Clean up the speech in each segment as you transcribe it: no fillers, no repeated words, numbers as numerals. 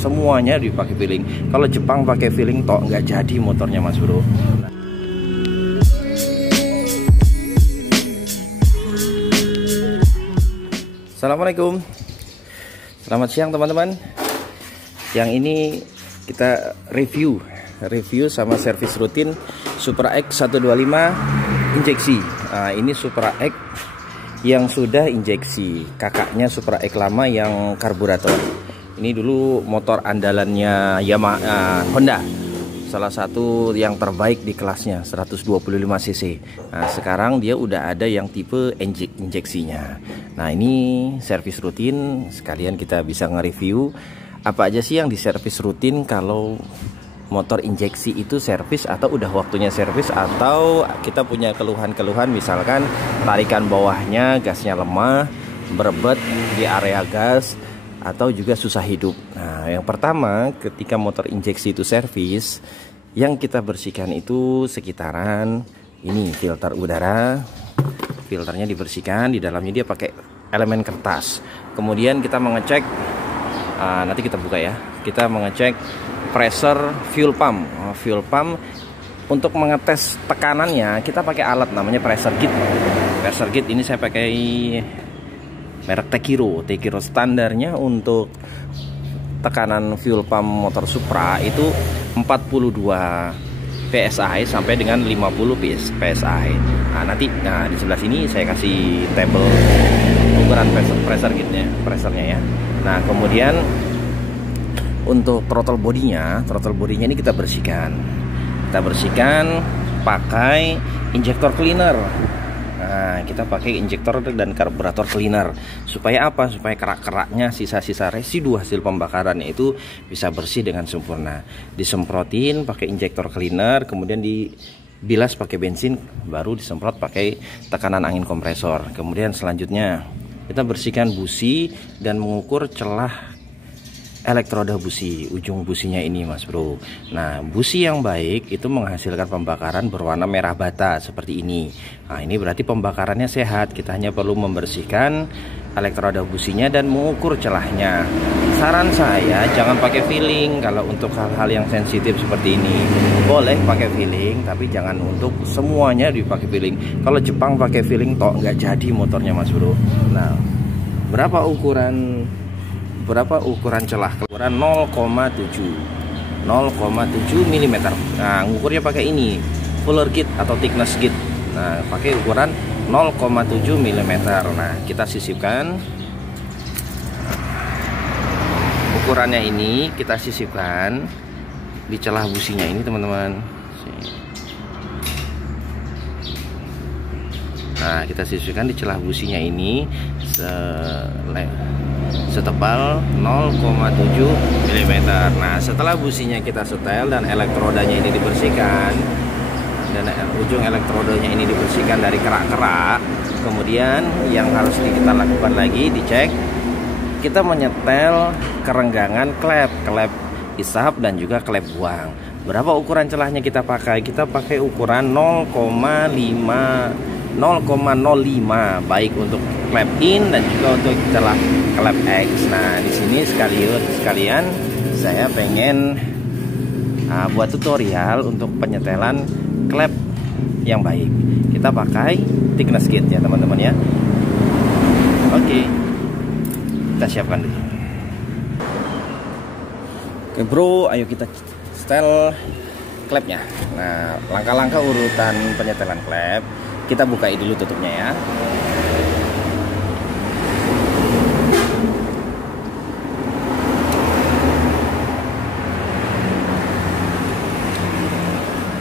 semuanya dipakai feeling. Kalau Jepang pakai feeling tok nggak jadi motornya Mas Bro. Assalamualaikum, selamat siang teman-teman. Yang ini kita review sama servis rutin Supra X 125 injeksi. Nah, ini Supra X yang sudah injeksi, kakaknya Supra X lama yang karburator. Ini dulu motor andalannya Yamaha, Honda, salah satu yang terbaik di kelasnya, 125 cc. Nah, sekarang dia udah ada yang tipe injeksinya. Nah, ini servis rutin, sekalian kita bisa nge-review apa aja sih yang di servis rutin kalau motor injeksi itu servis, atau udah waktunya servis, atau kita punya keluhan-keluhan, misalkan tarikan bawahnya gasnya lemah, berebet di area gas, atau juga susah hidup. Nah, yang pertama ketika motor injeksi itu servis, yang kita bersihkan itu sekitaran ini filter udara. Filternya dibersihkan, di dalamnya dia pakai elemen kertas. Kemudian kita mengecek, nanti kita buka ya, kita mengecek pressure fuel pump. Fuel pump untuk mengetes tekanannya kita pakai alat namanya pressure gauge. Pressure gauge ini saya pakai merek Tekiro. Tekiro standarnya untuk tekanan fuel pump motor Supra itu 42 PSI sampai dengan 50 PSI. Nah, nanti di sebelah sini saya kasih tabel ukuran pressure gauge-nya, pressernya ya. Nah, kemudian untuk throttle bodinya ini kita bersihkan pakai injektor cleaner. Nah, kita pakai injektor dan karburator cleaner supaya apa? Supaya kerak-keraknya, sisa-sisa residu hasil pembakarannya itu bisa bersih dengan sempurna. Disemprotin pakai injektor cleaner, kemudian dibilas pakai bensin, baru disemprot pakai tekanan angin kompresor. Kemudian selanjutnya kita bersihkan busi dan mengukur celah elektroda busi, ujung businya ini Mas Bro. Nah, busi yang baik itu menghasilkan pembakaran berwarna merah bata seperti ini. Nah, ini berarti pembakarannya sehat. Kita hanya perlu membersihkan elektroda businya dan mengukur celahnya. Saran saya jangan pakai feeling kalau untuk hal-hal yang sensitif seperti ini. Boleh pakai feeling, tapi jangan untuk semuanya dipakai feeling. Kalau Jepang pakai feeling tok nggak jadi motornya Mas Bro. Nah, berapa ukuran celah? Ukuran 0,7 mm. Nah, ngukurnya pakai ini fuller gauge atau thickness gauge. Nah, pakai ukuran 0,7 mm. Nah, kita sisipkan ukurannya ini, kita sisipkan di celah businya ini teman-teman. Nah, kita sisipkan di celah businya ini setebal 0,7 mm. Nah, setelah businya kita setel dan elektrodanya ini dibersihkan, dan ujung elektrodanya ini dibersihkan dari kerak-kerak, kemudian yang harus kita lakukan lagi, dicek, kita menyetel kerenggangan klep isap dan juga klep buang. Berapa ukuran celahnya kita pakai? Kita pakai ukuran 0,05 baik untuk klep in dan juga untuk celah klep X. Nah, di sini sekalian saya pengen buat tutorial untuk penyetelan klep yang baik. Kita pakai thickness gauge ya teman-teman ya. Oke, kita siapkan dulu. Oke bro, ayo kita setel klepnya. Nah, langkah-langkah urutan penyetelan klep. Kita buka dulu tutupnya ya.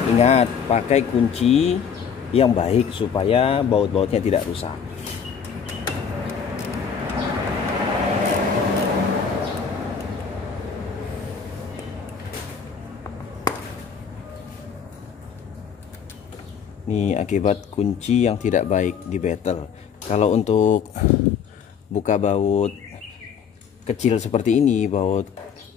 Ingat, pakai kunci yang baik supaya baut-bautnya tidak rusak. Nih, akibat kunci yang tidak baik di betel. Kalau untuk buka baut kecil seperti ini, baut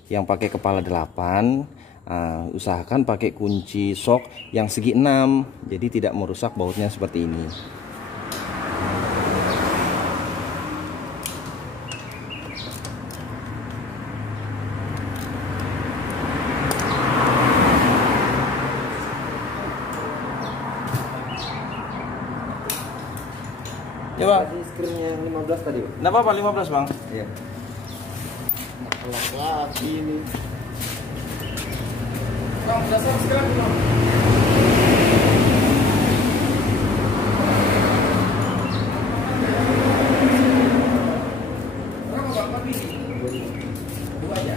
yang pakai kepala 8, usahakan pakai kunci sok yang segi 6, jadi tidak merusak bautnya seperti ini. Coba. Tadi skirnya yang 15 tadi. Enggak apa-apa 15, Bang. Iya. Laki ini. Bang, udah subscribe belum? Berapa Bang? Tapi dua aja.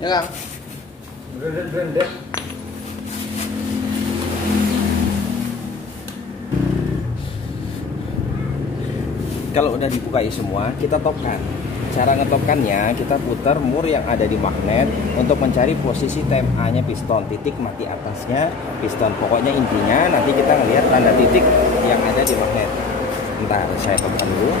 Ya Kang. Brand. Kalau udah dibukai semua, kita topkan. Cara ngetopkannya, kita putar mur yang ada di magnet untuk mencari posisi TMA-nya piston, titik mati atasnya piston. Pokoknya intinya nanti kita ngelihat tanda titik yang ada di magnet. Bentar, saya topkan dulu.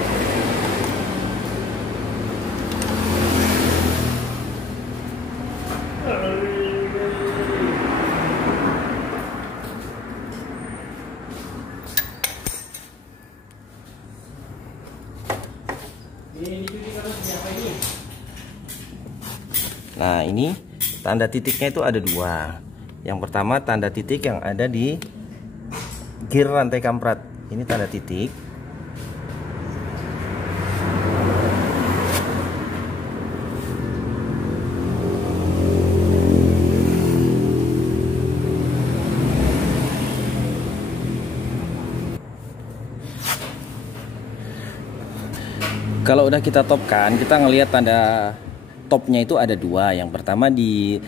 Nah, ini tanda titiknya itu ada dua. Yang pertama tanda titik yang ada di gear rantai kamprat. Ini tanda titik. Kalau udah kita topkan, kita ngelihat tanda topnya itu ada dua. Yang pertama di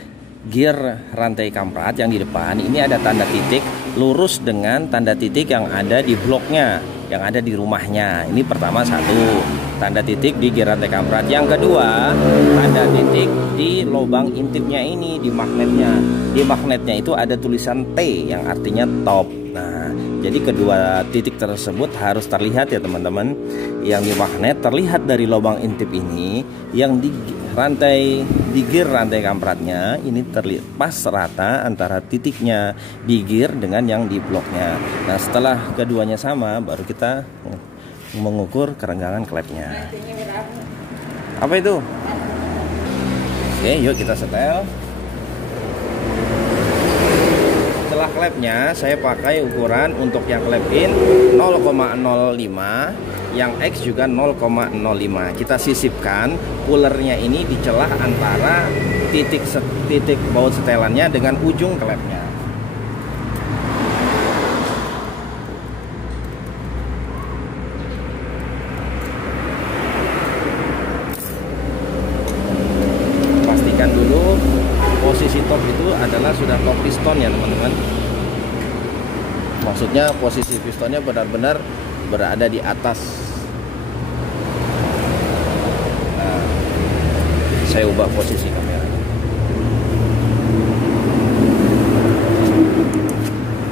gear rantai kamprat yang di depan, ini ada tanda titik lurus dengan tanda titik yang ada di bloknya, yang ada di rumahnya. Ini pertama satu, tanda titik di gear rantai kamprat. Yang kedua, tanda titik di lubang intipnya ini, di magnetnya. Di magnetnya itu ada tulisan T yang artinya top. Nah, jadi kedua titik tersebut harus terlihat ya teman-teman. Yang di magnet terlihat dari lubang intip ini, yang di rantai di gear rantai kampratnya ini terlihat pas rata antara titiknya di gear dengan yang di bloknya. Nah, setelah keduanya sama, baru kita mengukur kerenggangan klepnya. Apa itu? Oke, yuk kita setel. Setelah klepnya, saya pakai ukuran untuk yang klep in 0,05, yang X juga 0,05. Kita sisipkan coolernya ini di celah antara titik baut setelannya dengan ujung klepnya. Pastikan dulu posisi top itu adalah sudah top piston ya teman-teman. Maksudnya posisi pistonnya benar-benar berada di atas. Nah, saya ubah posisi kamera.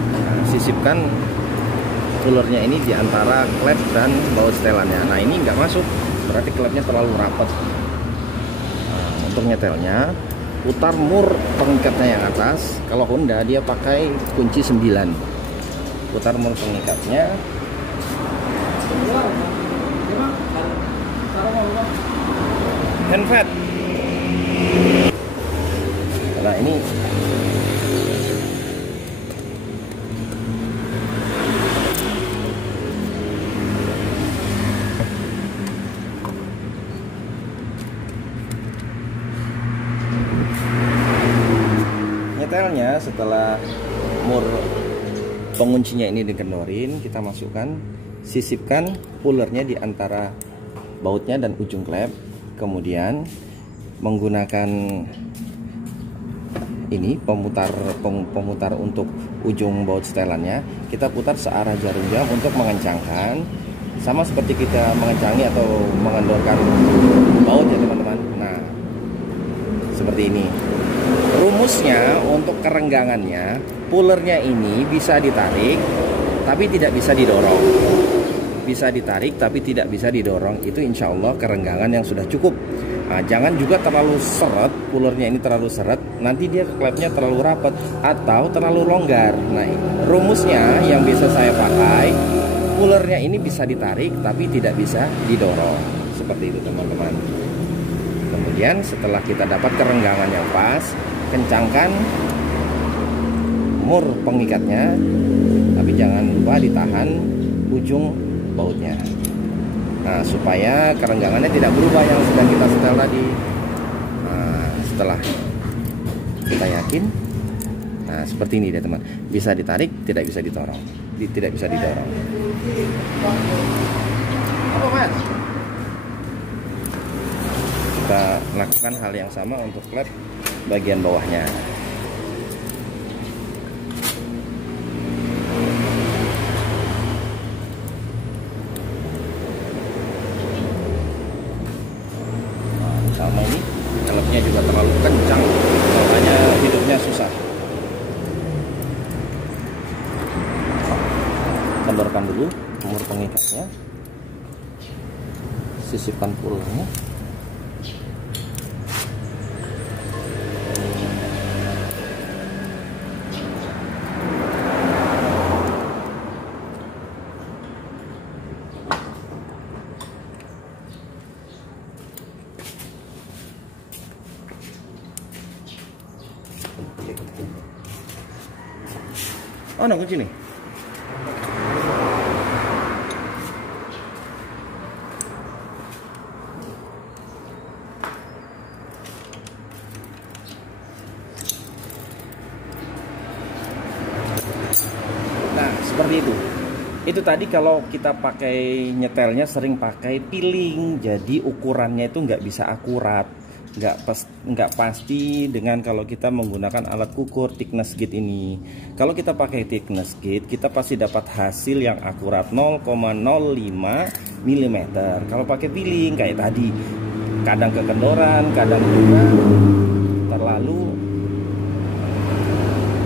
Nah, sisipkan coolernya ini di antara klep dan baut setelannya. Nah, ini nggak masuk, berarti klepnya terlalu rapat. untuk nyetelnya putar mur pengikatnya yang atas. Kalau Honda dia pakai kunci 9. Putar mur pengikatnya. Handfat. Nah ini nyetelnya setelah mur penguncinya ini dikendorin, kita masukkan, sisipkan pulernya di antara bautnya dan ujung klep. Kemudian menggunakan ini pemutar untuk ujung baut setelannya, kita putar searah jarum jam untuk mengencangkan, sama seperti kita mengencangi atau mengendorkan baut ya teman-teman. Nah seperti ini. Rumusnya untuk kerenggangannya, pulernya ini bisa ditarik tapi tidak bisa didorong. Bisa ditarik tapi tidak bisa didorong. Itu insya Allah kerenggangan yang sudah cukup. Nah, jangan juga terlalu seret, pulernya ini terlalu seret, nanti dia klepnya terlalu rapat atau terlalu longgar. Nah, rumusnya yang bisa saya pakai, pulernya ini bisa ditarik tapi tidak bisa didorong. Seperti itu teman-teman. Kemudian setelah kita dapat kerenggangan yang pas, kencangkan mur pengikatnya, tapi jangan lupa ditahan ujung bautnya. Nah, supaya kerenggangannya tidak berubah yang sedang kita setel tadi. Nah, setelah kita yakin, nah seperti ini deh teman, bisa ditarik, tidak bisa didorong, tidak bisa didorong. Apa mas? Kita lakukan hal yang sama untuk klep bagian bawahnya. Sama ini klepnya juga terlalu kencang, makanya hidupnya susah. Kendorkan dulu mur pengikatnya, sisipkan pulernya. Oh, nah kunci nih. Nah, seperti itu. Itu tadi kalau kita pakai nyetelnya sering pakai piling, jadi ukurannya itu nggak bisa akurat. Nggak pasti dengan kalau kita menggunakan alat ukur thickness gauge ini. Kalau kita pakai thickness gauge, kita pasti dapat hasil yang akurat 0,05 mm. Kalau pakai piling kayak tadi, kadang kekendoran, kadang juga terlalu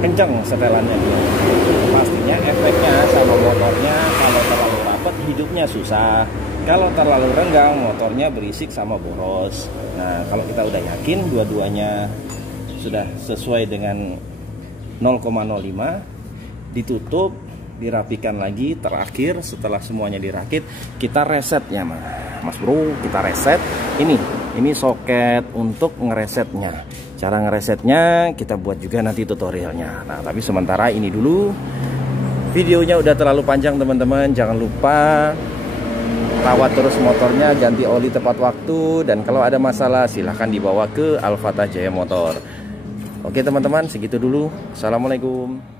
kencang setelannya. Pastinya efeknya sama motornya, kalau terlalu rapat hidupnya susah. Kalau terlalu renggang, motornya berisik sama boros. Nah, kalau kita udah yakin dua-duanya sudah sesuai dengan 0,05, ditutup, dirapikan lagi. Terakhir setelah semuanya dirakit, kita resetnya Mas Bro, kita reset. Ini soket untuk ngeresetnya. Cara ngeresetnya kita buat juga nanti tutorialnya. Nah, tapi sementara ini dulu. Videonya udah terlalu panjang teman-teman. Jangan lupa rawat terus motornya, ganti oli tepat waktu, dan kalau ada masalah silahkan dibawa ke Alfata Jaya Motor. Oke teman-teman, segitu dulu. Assalamualaikum.